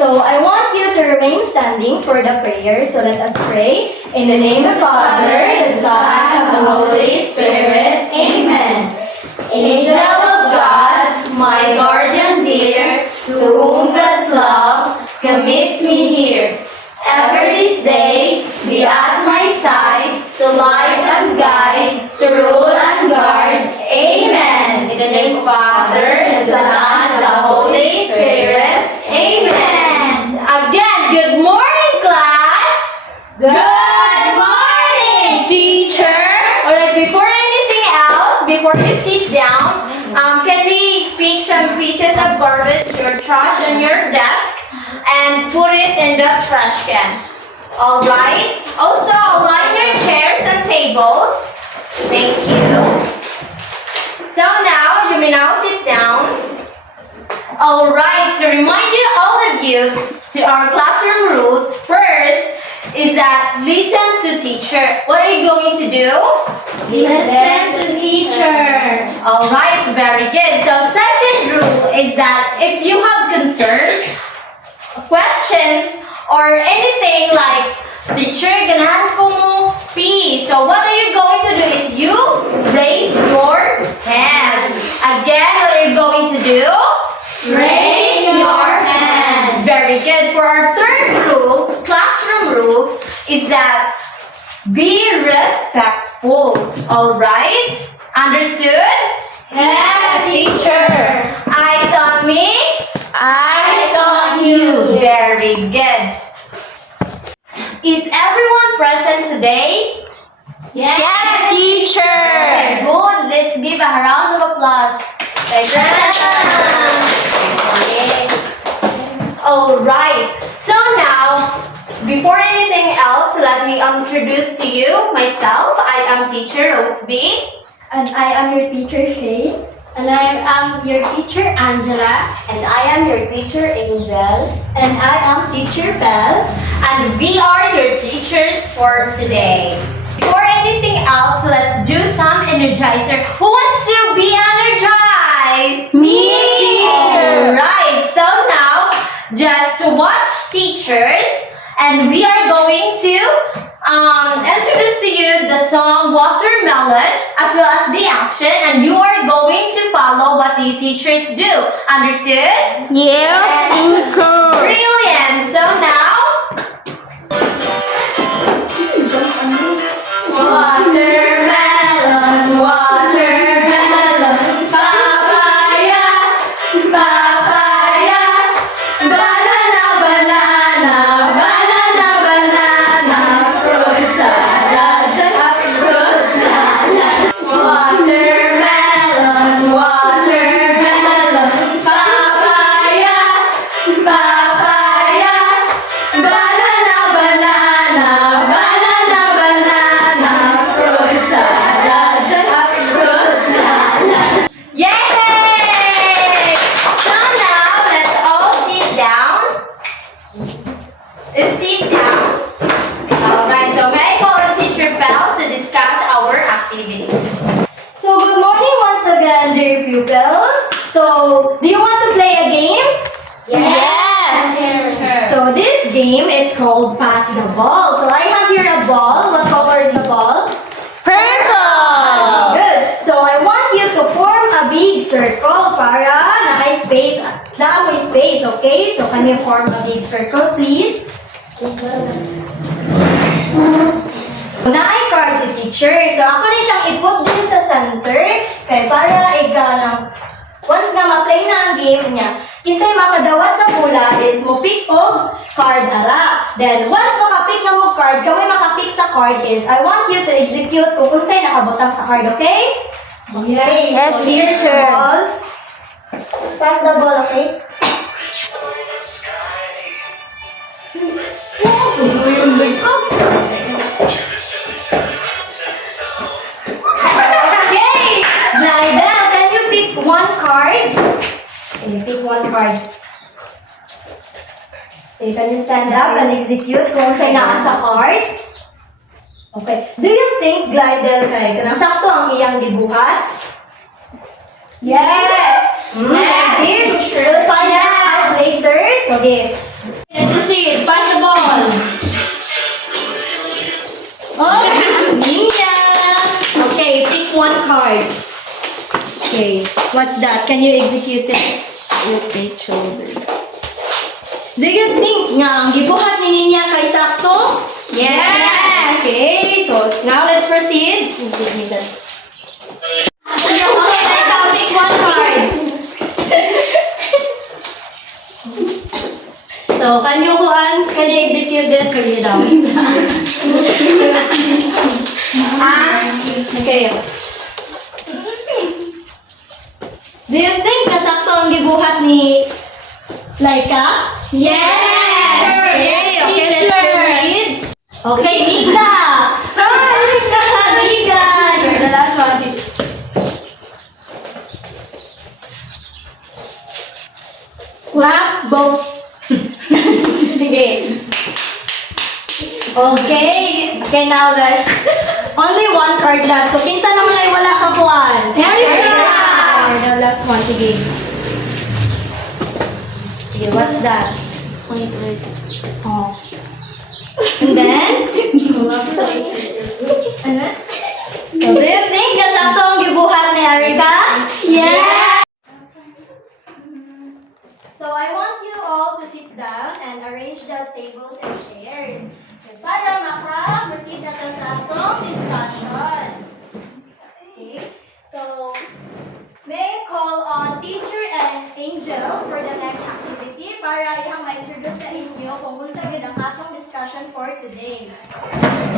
So I want you to remain standing for the prayer. So let us pray. In the name of the Father, the Son, and the Holy Spirit. Amen. Angel of God, my guardian dear, to whom God's love commits me here. Ever this day, be at my side, to light and guide, to rule and guard. Amen. In the name of the Father, the Son, and the Holy Spirit. Amen. Again, good morning, class. Good morning, teacher. Alright, before anything else, before you sit down, can we pick some pieces of garbage or trash on your desk and put it in the trash can? Alright. Also, align your chairs and tables. Thank you. So now, you may now sit down. Alright, to remind you, all of you, to our classroom rules, first is that listen to teacher. What are you going to do? Listen to teacher. Alright, very good. So second rule is that if you have concerns, questions, or anything like, teacher, ganahan ko mo P. So what are you going to do is you raise your hand. Again, what are you going to do? Raise your hand. Very good. For our third rule, classroom rule, is that be respectful. Alright? Understood? Yes, teacher. Eyes on me. Eyes on you. Very good. Is everyone present today? Yes, teacher. Okay, good. Let's give a round of applause. Alright. So now, before anything else, let me introduce to you myself. I am teacher Rose B. And I am your teacher, Shane. And I am your teacher, Angela. And I am your teacher, Angel. And I am teacher, Belle. And we are your teachers for today. Before anything else, let's do some energizer. Who wants to be energized? Me, teacher. Alright, so now, just to watch teachers. And we are going to introduce to you the song Watermelon as well as the action, and you are going to follow what the teachers do. Understood? Yes, teacher. Brilliant! So now, watermelon, watermelon, papaya, papaya, banana, banana, banana, banana, fruit salad, fruit salad. Watermelon, watermelon, papaya, papaya, banana, banana, banana, banana, fruit salad, fruit salad. Yay! So now, let's all sit down. Let's sit down. Alright, so may I call on Teacher Bell to discuss our activity. So good morning once again, dear pupils. So, do you want to play a game? Yes. So this game is called Pass the Ball. So I have here a ball. What color is the ball? Purple. Good. So I want you to form a big circle para naka-space, space, okay? So can you form a big circle, please? Na-card si teacher. So ako na siyang i-put dun sa center. Kaya para once nga ma-play na ang game niya, kinsay makadawat sa pula is mo pick og card ara. Then once maka-pick na mo card, kung may maka-pick sa card is, I want you to execute kung unsay nakabutang sa card, okay? Okay. Yes, So here's your teacher. ball. Pass the ball, okay? Okay! Glida, can you pick one card? Can you pick one card? Okay, can you stand up and execute kung sa'y naka sa card? Okay. Do you think, Glidel, kay kanang sakto ang iyang gibuhat? Yes. Yes. We'll find out later. Okay. Let's proceed. Pass the ball. Oh, Ninya. Okay, pick one card. Okay, what's that? Can you execute it? With each shoulder. Do you think nga ang gibuhat ni Ninya kay sakto? Yes! Okay, so now let's proceed. Give me that. Okay, ikaw pick one card. So, can you execute it? Turn it down. Okay. Do you think nasakto ang gibuhat ni Laika? Yes! Okay, let's proceed. Okay, Nika! Nika! You're the last one. Clap both. Okay. Okay, now guys. Only one card left. So, kinsa naman ay wala ka puan? Erika! You're the last one. Sige. Okay, what's that? Wait. Oh. And then? So, do you think kasakto ang gibuhat ni Erika? Yes! So, I want you all to sit down and arrange the tables and chairs para maka-proceed na sa atong discussion. Okay? So, may I call on Teacher and Angel for the next activity para ihang ma-introduce sa inyo kung gusto yun ang atong discussion for today.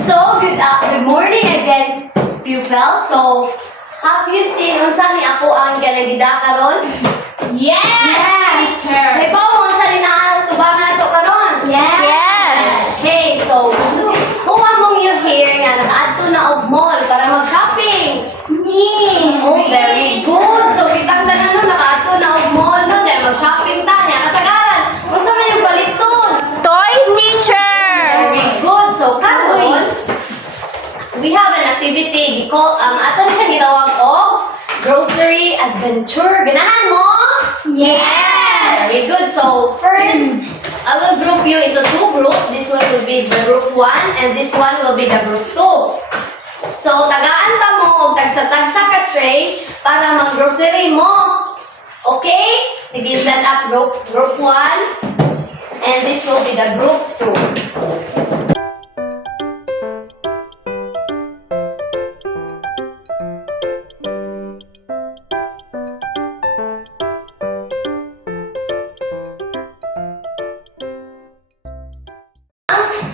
So, good morning again, pupils. So, have you seen unsa ni ako ang ganagida karon? Yes! May ba mo unsa ni na tubangan nato karon? Yes! Okay, so kung among you here nga nag-adto na og mall para mag-shopping. Oh, very good. So, kitang tanan no naka-adto na og mall no dahil mag-shopping ta niya kasagaran. Unsa man yung baliton? Toys teacher! Very good. So, karon we have an activity called ato na siya gitawag og grocery adventure. Ganahan mo? Yes! Very good. So, first, I will group you into two groups. This one will be the group 1 and this one will be the group 2. So, tagaan ta mo og tagsa-tagsa ka tray para mag-grocery mo. Okay? Sige, set up group 1 and this will be the group 2.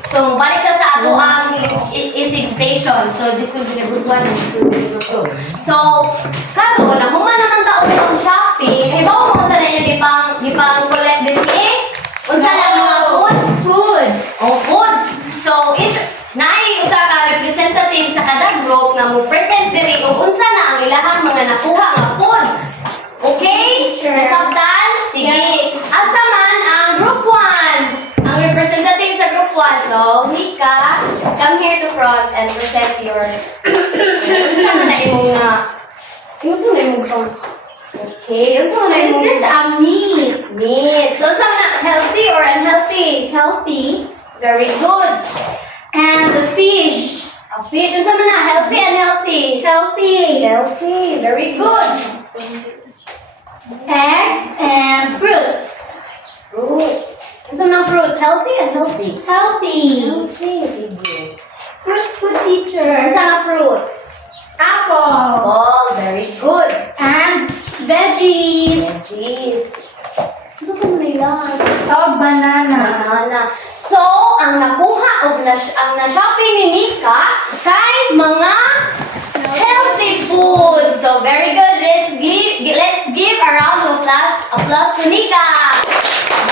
So, balik na sa ato ang isig station. So, this will be the group 1 and this will be the group 2. So, karon nahuman naman ta og itong shopping. Ibaw mo unsa na yung gipang collect din eh? Unsa na ang mga foods? Foods. Oh, foods. So, naay usa ka representative sa kada group nga mo present diri og unsa na ang ilahang mga nakuha nga food. Okay? Sure. Nasabtan? Sige. Asa man ang group 1? Ang representative sa group 1. So, Nika, come here to front and present your... Unsa man na imong nga... Unsa man na imong front? Okay. Unsa man na Is imong... this a meat? Yes. So, unsa man na healthy or unhealthy? Healthy. Very good. And the fish. A fish. Unsa man na healthy, unhealthy? Healthy. Healthy. Very good. Eggs and fruits. Fruits. Unsa man ang fruits? Healthy, unhealthy? Healthy. Healthy. Good. Fruits food teacher. Unsa nga fruit? Apple. Oh, very good. And veggies. Veggies. Ano ka mo nila? Oh, banana. Banana. So, ang nakuha o ang na-shopping ni Nika kay mga healthy food. So, very good. Let's give a round of applause to Nika.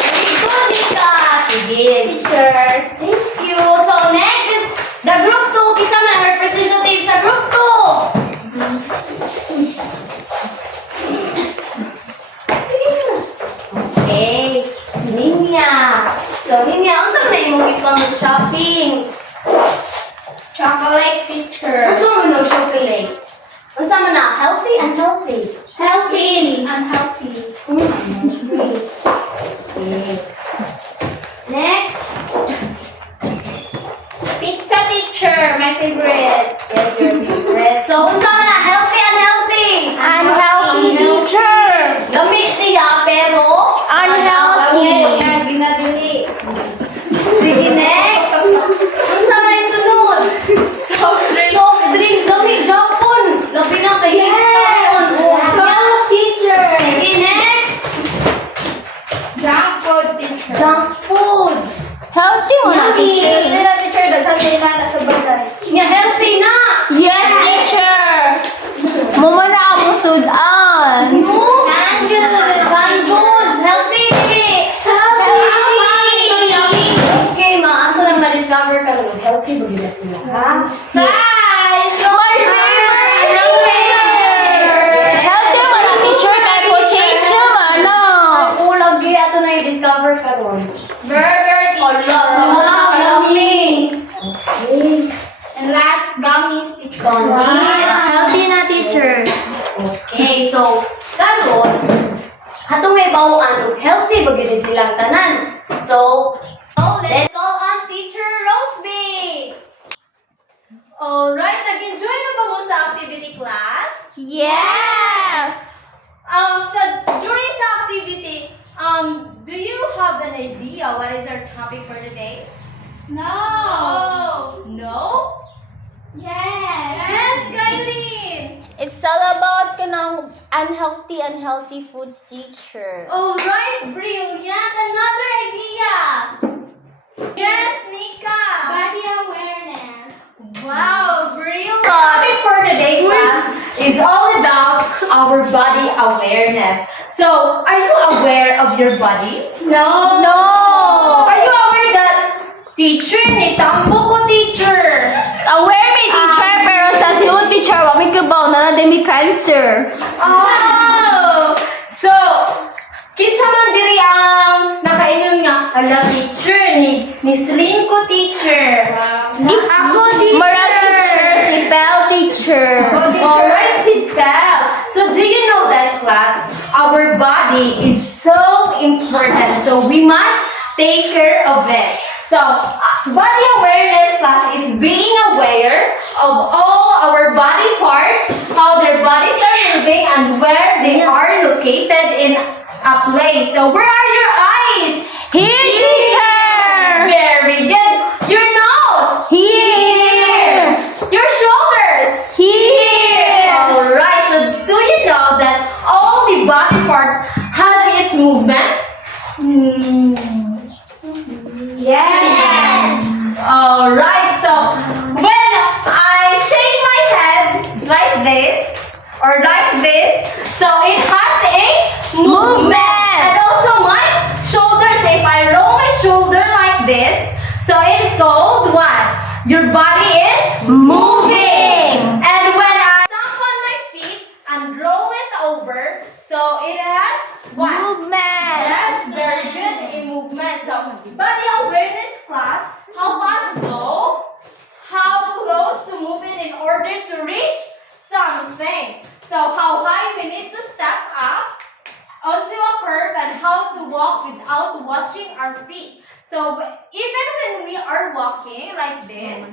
Very good, Nika. Sige. Teacher. Thank you. So, next is the group 2. Kisa man ang representative sa group 2. Sige na. Okay. Ninya. So, Ninya, unsa man na imong ipang shopping? Chocolate teacher. Unsa man na chocolate? Unsa man na healthy, unhealthy? Healthy. Unhealthy. Okay. teacher. Junk foods. Healthy mo na, teacher. Nila teacher, daghan kayo na nasa bagay. Nga healthy na. Yes, teacher. Mama na ang sudan. No. Canned goods. Canned goods. Healthy. Okay, mga ato lang na-discover ka nun. Healthy ba gila sila, ha? Fries. My favorite teacher. Healthy mo na, teacher. Kaya potato man na. Ulag gila ato na i-discover ka nun. Burger teacher. Wow, yummy. Okay. And last, gummies teacher. Gummies. Healthy na, teacher. Okay, so, karon ato may bawaan healthy ba gyud silang tanan. So, let's call on Teacher Roseby. Alright, nag-enjoy na ba mo sa activity class? Yes. So during the activity, do you have an idea what is our topic for today? No. No? Yes. Yes, Kylie! It's all about kanang unhealthy foods, teacher. Alright, brilliant! Another idea! Yes, Nika! Body awareness. Wow, brilliant! The topic for today class is all about our body awareness. So, are you aware of your body? No. No. Are you aware that teacher ni tambo ko teacher? Aware may teacher, pero sa siyon teacher, wami kabaw na na may cancer. Oh! So, kinsa man diri ang nakaingon nga, ala teacher ni slim ko teacher. Ako teacher. Mara teacher, si Pel teacher. Alright, si Pel. So, do you know that class? Our body is so important. So, we must take care of it. So, body awareness class is being aware of all our body parts, how their bodies are moving, and where they are located in a place. So, where are your eyes? Here, teacher. Very good. Your nose. Here. Your shoulders. Here. Alright, so do you know that all the body parts has its movements? Yes. Alright, so when I shake my head like this or like this, so it has a movement. And also my shoulders, if I roll my shoulder like this, so it's called what? Your body is moving. And when I stomp on my feet and roll it over, so it has what? Movement. Yes, very good in movement. So, body awareness class help us know how close to move it in order to reach something. So, how high we need to step up onto a curb and how to walk without watching our feet. So, even when we are walking like this,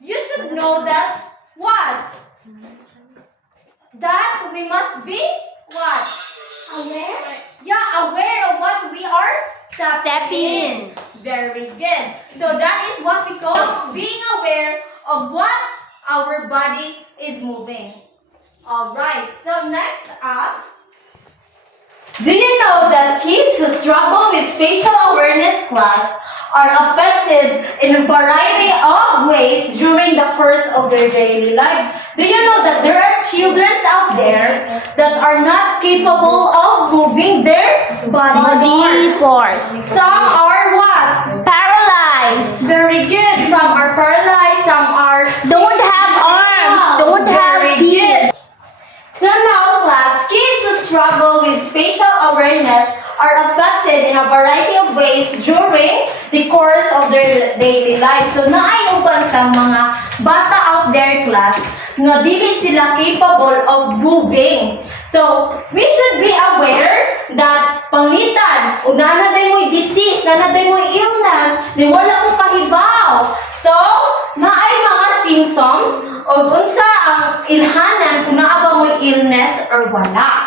you should know that what? That we must be what? Aware. Yeah, aware of what we are stepping. Very good. So that is what we call being aware of what our body is moving. Alright, so next up, do you know that kids who struggle with spatial awareness class are affected in a variety of ways during the course of their daily lives? Do you know that there are children out there that are not capable of moving their body parts? parts. Some are what? Paralyzed. Very good. Some are paralyzed, some are Don't have arms. Don't have very feet. good. So now, class, kids who struggle with spatial awareness are affected in a variety of ways during the course of their daily life. So naayuban sa mga bata out there, class, nga dili sila capable of moving. So, we should be aware that pangitan, unana day mo'y disease, nana day mo'y illness, di wala mong kahibaw. So, naay mga symptoms o unsa ang ilhanan kung naa ba mo'y illness or wala.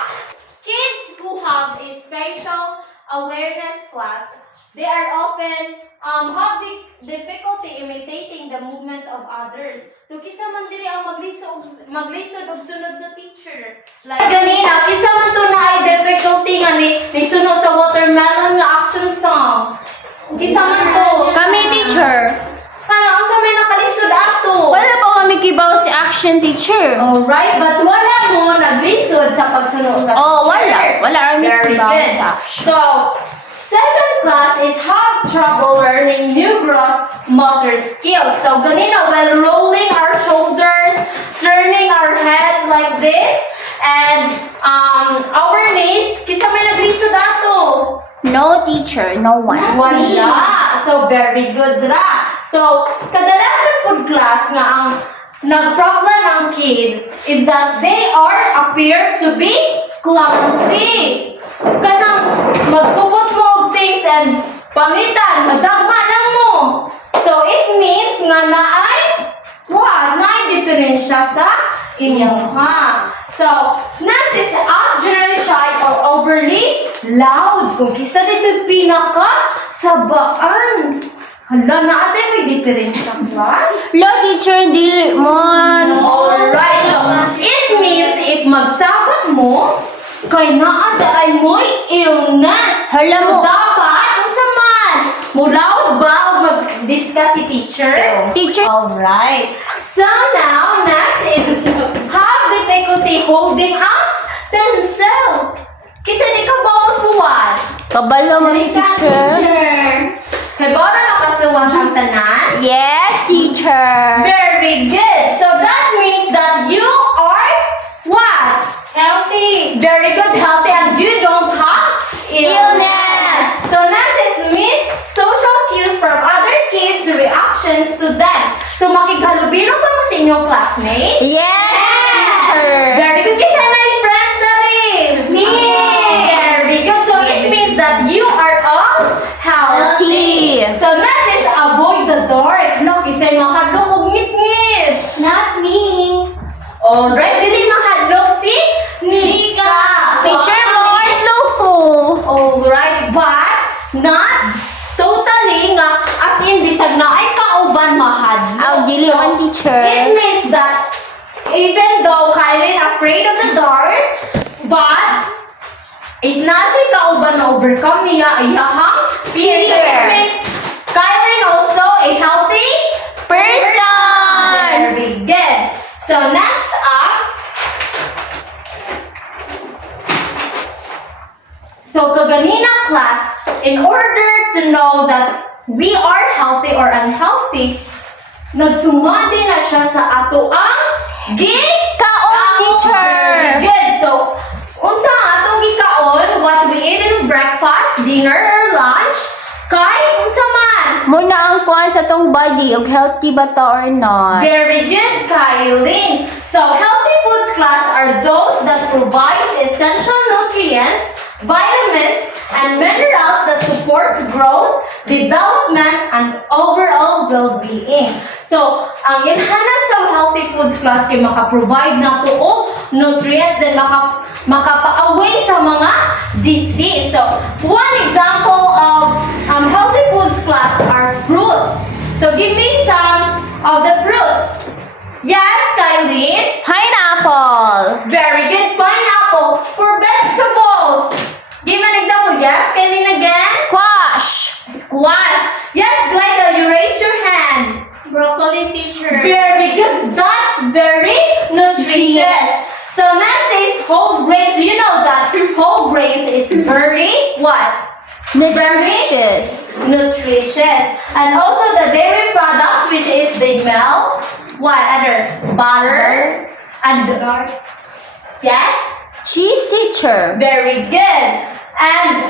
Kids who have a spatial awareness class They are often have difficulty imitating the movements of others. So kisa man diri ang maglisod og sunod sa teacher. Like ganina, kisa man to na ay difficulty nga ni sunod sa watermelon nga action song. Kisa man to. Kami, teacher. Ano unsa may nakalisod ato? Wala pa kami kibaw si action, teacher. Alright, but wala mo naglisod sa pagsunod sa Oh, teacher. wala kami Very kibaw good. sa action. So, second class is have trouble learning new gross motor skills. So, ganina, while rolling our shoulders, turning our heads like this, and our knees, kisa may naglisod ato. No, teacher. No one. Wala. So, very good ra. So, kadalasan po class nga ang nag-problem ang kids is that they appear to be clumsy. Kanang magkubot mo og things and pangitan, madagma lang mo. So, it means nga naay diferensya sa inyo, ha? So, next is generally shy or overly loud. Kung kisa dito pinaka sabaan. Hala na ate, may diferensya class? Lo, teacher, dili man. Alright, so it means if magsabat mo, kay naa ay mo'y illness. Hala So, mo. dapat, unsa man, mulaw ba o mag-discuss si teacher? Teacher. Alright. So now, next is have difficulty holding a pencil. Kasi di ka ba masuwat? Kabalo mo, teacher. Kaya ba na makasuwat ang tanan? Yes, teacher. Very good. So that means that you are what? Healthy. Very good, healthy, and you don't have illness. So next is miss social cues from other kids' reactions to them. So makikhalubilo ba mo sa inyong classmate? Yes, teacher. Very good. Kasi na yung friends na rin. Me. Very good. So it means that you are all healthy. So next is avoid the dark. No, kasi mahadlok og ngit-ngit. Not me. Alright, dili mahadlok si Nika. Teacher, more loko. Alright, but not totally nga as in bisag na ay kauban mahadlok. Aw, dili man, teacher. It means that even though Kylie afraid of the dark, but if na siya kauban na overcome niya iyahang fear. So it means Kylie also a healthy Person. Very good. So next up, so kaganina class, in order to know that we are healthy or unhealthy, nagsumadi na siya sa ato ang Kaon, teacher. Very good. So, unsa ang atong gikaon, what we ate in breakfast, dinner, or lunch, kay unsa man. Muna ang kuan sa tong body, og healthy ba to or not? Very good, Kylene. So, healthy foods class are those that provide essential nutrients, vitamins, and minerals that support growth, development, and overall well-being. So, ang enhanced sa healthy foods class kay maka-provide na to og nutrients then makapa-away sa mga disease. So, one example of healthy foods class are fruits. So, give me some of the fruits. Yes, Kylene? Pineapple. Very good. Pineapple. For vegetables. Give an example. Yes, Kylene again? Squash. Squash. Yes, Glenda, you raise your hand. Broccoli, teacher. Very good. That's very nutritious. So next is whole grains. You know that whole grains is very what? Nutritious. Nutritious. And also the dairy products, which is the milk, what other? Butter and yes, Cheese, teacher. very good. And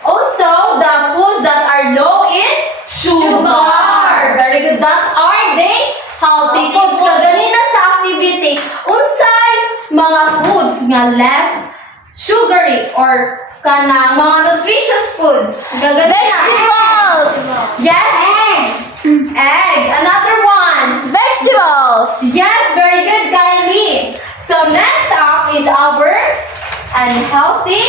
also the foods that are low in sugar. Very good. That are the healthy foods. Kaganina sa activity, unsay mga foods nga less sugary or kanang mga nutritious foods. Kaganina. Vegetables. Yes. Egg. Another one. Vegetables. Yes, very good, Kylie. So next up is our unhealthy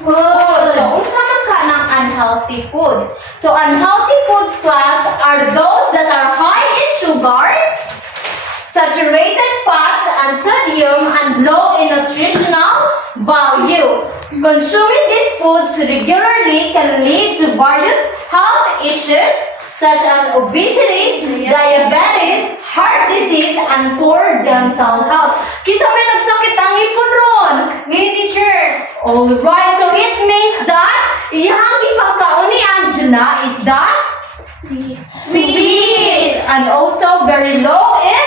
food. So unsa man ka ng unhealthy healthy foods. So unhealthy foods class are those that are high in sugar, saturated fats and sodium, and low in nutritional value. Consuming these foods regularly can lead to various health issues such as obesity, diabetes, heart disease, and poor dental health. Kisa may nagsakit ang ipon ron. Me, teacher. Alright, so it means that iyang ipagkaon ni Angela is that sweet and also very low in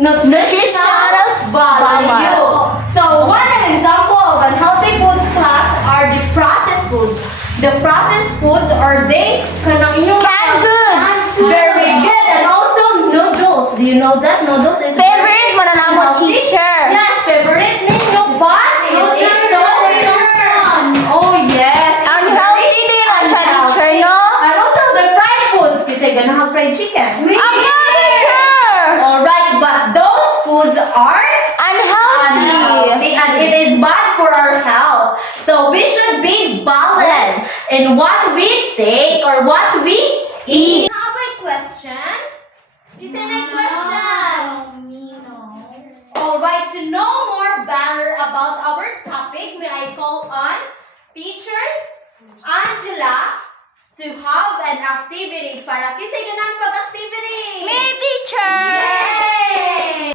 nutritional value. So one example of unhealthy foods class are the processed foods. The processed foods are they kanang yung Canned goods. Very good. And also noodles. Do you know that noodles is Favorite mo na na mo, healthy? teacher. Yes, favorite ninyo ba? It is so oh yes. Unhealthy din na siya, teacher, no? And also the fried foods. Kasi ganahan fried chicken. Ako, teacher! Alright, but those foods are Unhealthy. unhealthy and it is bad for our health. So we should be balanced in what we take or what we eat. Have a question? Is there a question? Alright, to know more better about our topic, may I call on Teacher Angela to have an activity para kisiganan pag-activity. Me, teacher! Yay!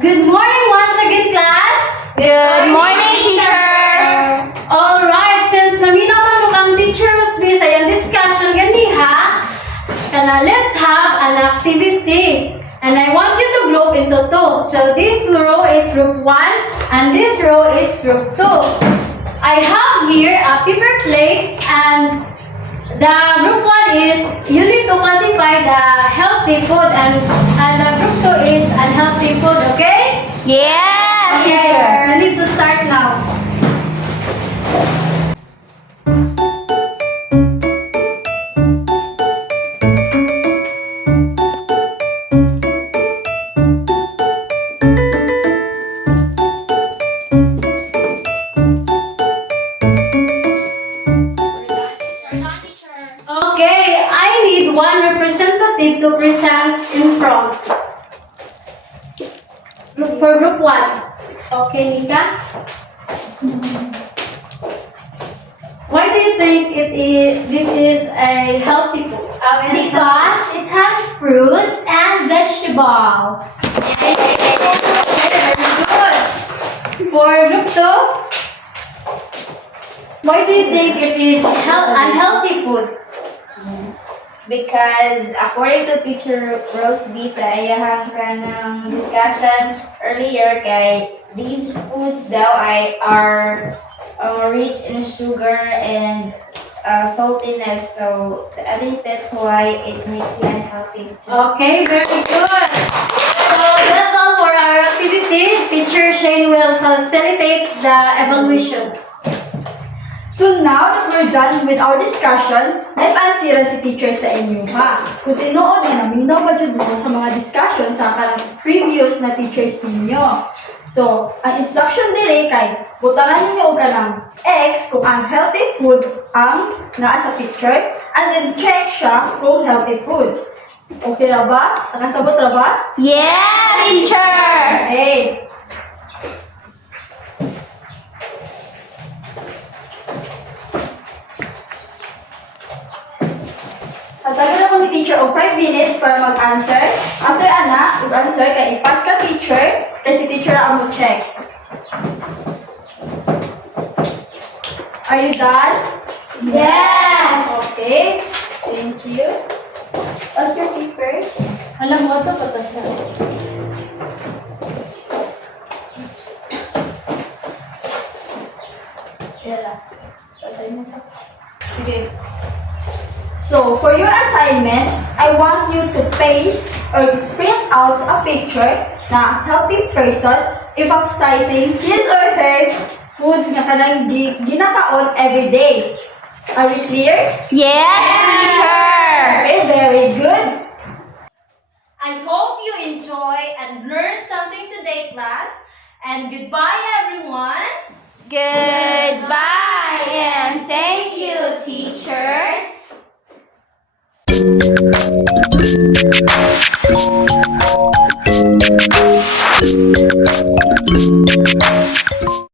Good morning once again, class. Good morning, teacher! Alright, since naminaw na mo kang teacher Rosby sa iyang discussion ganiha, let's have an activity. And I want you to group into two. So this row is group 1 and this row is group 2. I have here a paper plate and the group 1 is you need to classify the healthy food and the group 2 is unhealthy food, okay? Yes, teacher! You need to start now. Okay, I need one representative to present in front. For group 1. Okay, Nika? Why do you think this is a healthy food? Because it has fruits and vegetables. Very good. For group 2, why do you think it is unhealthy food? Because according to Teacher Rose B sa iyahang kanang discussion earlier, kay these foods daw are rich in sugar and saltiness. So I think that's why it makes you unhealthy too. Okay, very good. So that's all for our activity. Teacher Shane will facilitate the evaluation. So now that we're done with our discussion, ay pansiran si teacher sa inyo ha. Kung tinuod na naminaw ba dyan mo sa mga discussion sa kanang previous na teachers ninyo. So, ang instruction dire kay butangan ninyo og kanang X kung ang healthy food ang naa sa picture and then check siya kung healthy foods. Okay na ba? Nakasabot na ba? Yes, teacher! Okay. Tatagal ako ni teacher og 5 minutes para mag-answer. After ana, mag-answer kay ipas ka teacher, kay si teacher ang mo-check. Are you done? Yes! Okay. Thank you. What's your papers? Alam mo ito, patas na. Yala. Assignment ka. Sige. So, for your assignments, I want you to paste or print out a picture na healthy person emphasizing his or her foods nga kanang ginakaon every day. Are we clear? Yes, teacher! Okay, very good. I hope you enjoy and learn something today, class. And goodbye, everyone. Goodbye and thank you, teachers.